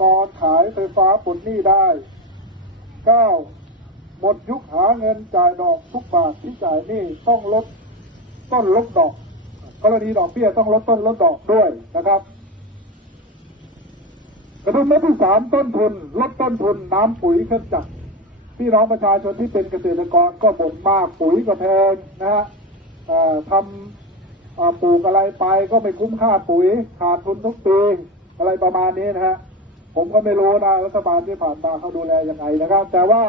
กรขายไฟฟ้าปลหนี้ได้เก้าหมดยุคหาเงินจ่ายดอกทุกบาทที่จ่ายหนี้ต้องลดต้นลดดอก กรณีดอกเบี้ยต้องลดต้นลดดอกด้วยนะครับ กระดุมเม็ดที่สามต้นทุน ลดต้นทุนน้ำปุ๋ยเครื่องจักรพี่น้องประชาชนที่เป็นเกษตรกรก็บ่นมากปุ๋ยก็แพงนะฮะทำปลูกอะไรไปก็ไม่คุ้มค่าปุ๋ยขาดทุนทุกปีอะไรประมาณนี้นะฮะ ผมก็ไม่รู้นะรัฐบาลที่ผ่านมาเขาดูแลยังไงนะครับ แต่ว่า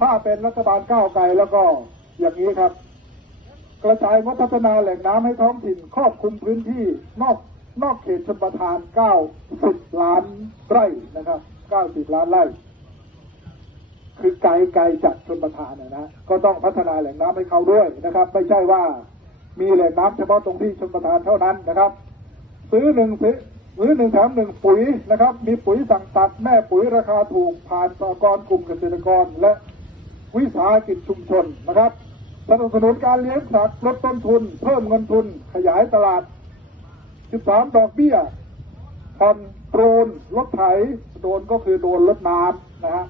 ถ้าเป็นรัฐบาลก้าวไกลแล้วก็อย่างนี้ครับ กระจายงบพัฒนาแหล่งน้ำให้ท้องถิ่นครอบคลุมพื้นที่นอกนอกเขตชนประทาน90ล้านไร่นะครับ90ล้านไร่ คือไกลไกลจากชนประทานนะนะก็ต้องพัฒนาแหล่งน้ำให้เขาด้วยนะครับ ไม่ใช่ว่ามีแหล่งน้ำเฉพาะตรงที่ชนประทานเท่านั้นนะครับ ซื้อหนึ่งซื้อ ซื้อหนึ่งแถมหนึ่งปุ๋ยนะครับ มีปุ๋ยสั่งตัดแม่ปุ๋ยราคาถูกผ่านสหกรณ์กลุ่มเกษตรกร และวิสาหกิจชุมชนนะครับสนับสนุนการเลี้ยงสัตว์ลดต้นทุน เพิ่มเงินทุน ขยายตลาด 13 ดอกเบี้ยผ่อนโดรนรถไถโดรนก็คือโดรนรถน้ำนะฮะ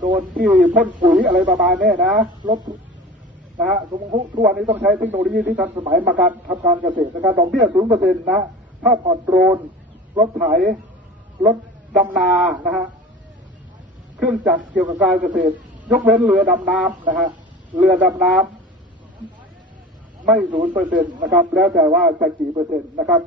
โดรนที่พ่นปุ๋ยอะไรประมาณนี้นะรถนะฮะสมมติทุกวันนี้ต้องใช้เทคโนโลยีที่ทันสมัยมาการทำการเกษตรนะครับดอกเบี้ยศูนย์เปอร์เซ็นต์นะ ถ้าผ่อนโดรน รถไถ รถดำนานะฮะ เครื่องจักรเกี่ยวกับการเกษตร ยกเว้นเรือดำน้ำนะฮะ เรือดำน้ำไม่ศูนย์เปอร์เซ็นต์นะครับ แล้วแต่ว่าจะกี่เปอร์เซ็นต์นะครับ